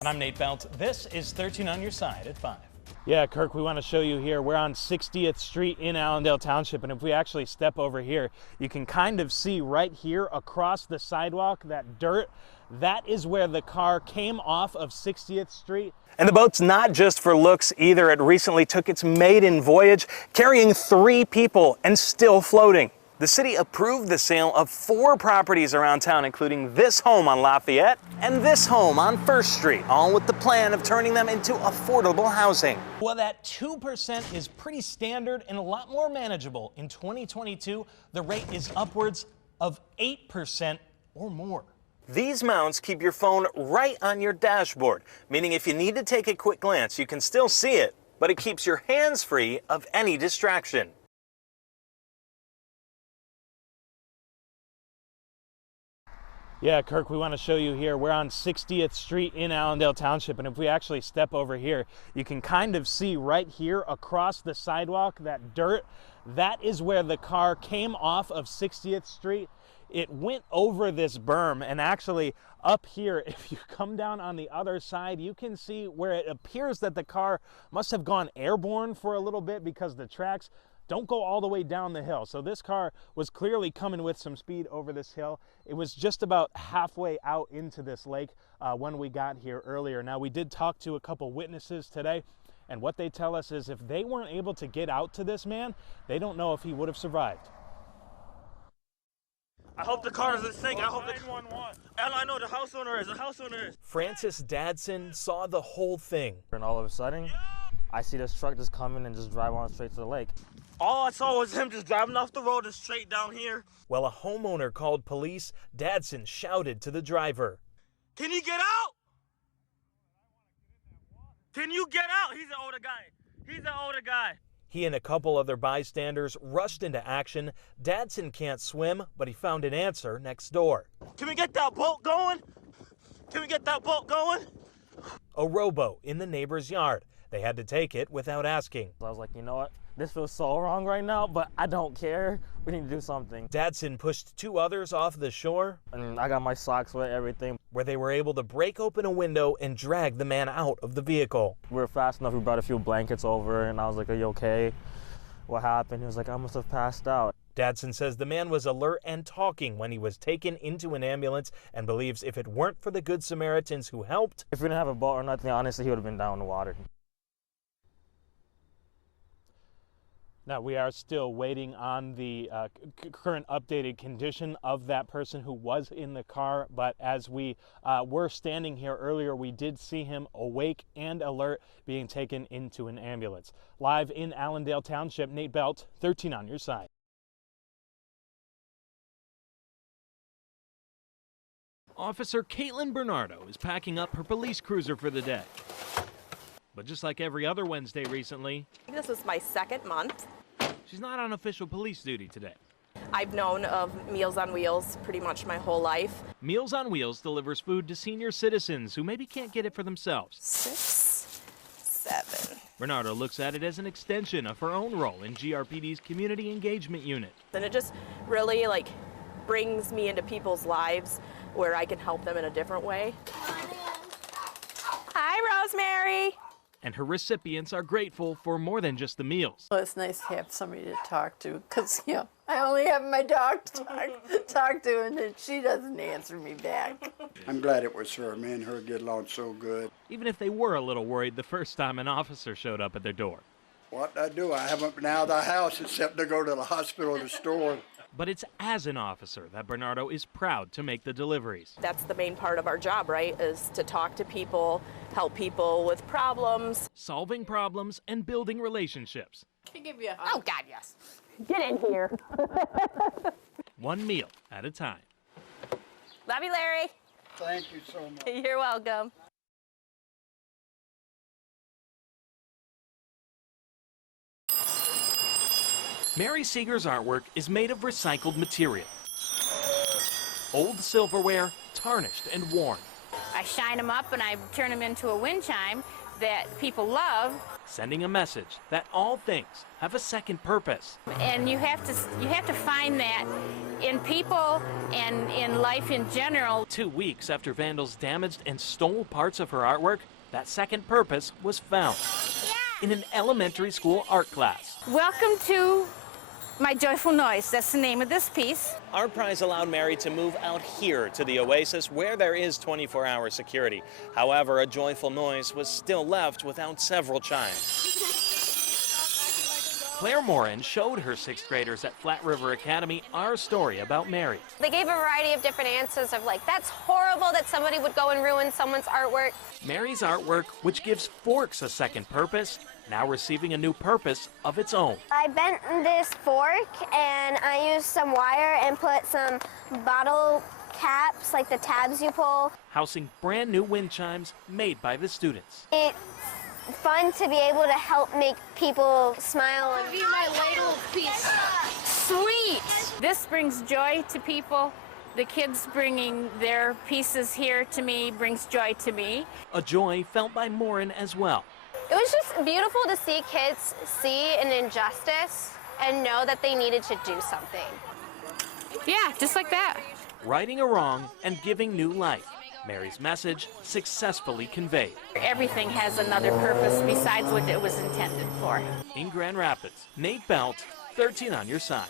And I'm Nate Belt. This is 13 on your side at 5. Yeah, Kirk, we want to show you here. We're on 60th Street in Allendale Township, and if we actually step over here, you can kind of see right here across the sidewalk, that dirt. That is where the car came off of 60th Street. And the boat's not just for looks either. It recently took its maiden voyage, carrying 3 people and still floating. The city approved the sale of 4 properties around town, including this home on Lafayette and this home on 1st Street, all with the plan of turning them into affordable housing. Well, that 2% is pretty standard and a lot more manageable. In 2022, the rate is upwards of 8% or more. These mounts keep your phone right on your dashboard, meaning if you need to take a quick glance, you can still see it, but it keeps your hands free of any distraction. Yeah, Kirk, we want to show you here. We're on 60th Street in Allendale Township, and if we actually step over here, you can kind of see right here across the sidewalk, that dirt. That is where the car came off of 60th Street. It went over this berm, and actually up here, if you come down on the other side, you can see where it appears that the car must have gone airborne for a little bit because the tracks don't go all the way down the hill. So this car was clearly coming with some speed over this hill. It was just about halfway out into this lake when we got here earlier. Now, we did talk to a couple witnesses today, and what they tell us is if they weren't able to get out to this man, they don't know if he would have survived. I hope the car doesn't sink. I hope the 911. And I know the house owner is. The house owner is. Francis Dadson saw the whole thing. And all of a sudden, I see this truck just coming and just drive on straight to the lake. All I saw was him just driving off the road and straight down here. While a homeowner called police, Dadson shouted to the driver, "Can you get out? Can you get out?" He's an older guy. He's an older guy. He and a couple other bystanders rushed into action. Dadson can't swim, but he found an answer next door. Can we get that boat going? Can we get that boat going? A rowboat in the neighbor's yard. They had to take it without asking. So I was like, you know what? This feels so wrong right now, but I don't care. We need to do something. Dadson pushed 2 others off the shore. And I got my socks wet, everything. Where they were able to break open a window and drag the man out of the vehicle. We were fast enough. We brought a few blankets over, and I was like, are you okay? What happened? He was like, I must have passed out. Dadson says the man was alert and talking when he was taken into an ambulance and believes if it weren't for the Good Samaritans who helped. If we didn't have a boat or nothing, honestly, he would have been down in the water. Now, we are still waiting on the current updated condition of that person who was in the car, but as we were standing here earlier, we did see him awake and alert, being taken into an ambulance. Live in Allendale Township, Nate Belt, 13 on your side. Officer Caitlin Bernardo is packing up her police cruiser for the day. But just like every other Wednesday recently, this was my 2nd month. She's not on official police duty today. I've known of Meals on Wheels pretty much my whole life. Meals on Wheels delivers food to senior citizens who maybe can't get it for themselves. 6, 7. Bernardo looks at it as an extension of her own role in GRPD's Community Engagement Unit. And it just really brings me into people's lives where I can help them in a different way. Hi, Rosemary. And her recipients are grateful for more than just the meals. Well, it's nice to have somebody to talk to because, I only have my dog to talk to, and then she doesn't answer me back. I'm glad it was her. Me and her get along so good. Even if they were a little worried the first time an officer showed up at their door. What I do, I haven't been out of the house except to go to the hospital or the store. But it's as an officer that Bernardo is proud to make the deliveries. That's the main part of our job, right, is to talk to people, help people with problems. Solving problems and building relationships. Can I give you a Oh, God, yes. Get in here. One meal at a time. Love you, Larry. Thank you so much. You're welcome. Mary Seeger's artwork is made of recycled material. Old silverware, tarnished and worn. I shine them up and I turn them into a wind chime that people love. Sending a message that all things have a second purpose. And you have to find that in people and in life in general. 2 weeks after vandals damaged and stole parts of her artwork, that second purpose was found in an elementary school art class. Welcome to My Joyful Noise. That's the name of this piece. Art Prize allowed Mary to move out here to the Oasis where there is 24-hour security. However, a joyful noise was still left without several chimes. Claire Morin showed her 6th graders at Flat River Academy our story about Mary. They gave a variety of different answers of like, that's horrible that somebody would go and ruin someone's artwork. Mary's artwork, which gives forks a second purpose, now receiving a new purpose of its own. I bent this fork and I used some wire and put some bottle caps, like the tabs you pull. Housing brand new wind chimes made by the students. It's fun to be able to help make people smile. And Be my ladle piece. Sweet! This brings joy to people. The kids bringing their pieces here to me brings joy to me. A joy felt by Morin as well. it was just beautiful to see kids see an injustice and know that they needed to do something. Yeah, just like that. Righting a wrong and giving new life. Mary's message successfully conveyed. Everything has another purpose besides what it was intended for. In Grand Rapids, Nate Belt, 13 on your side.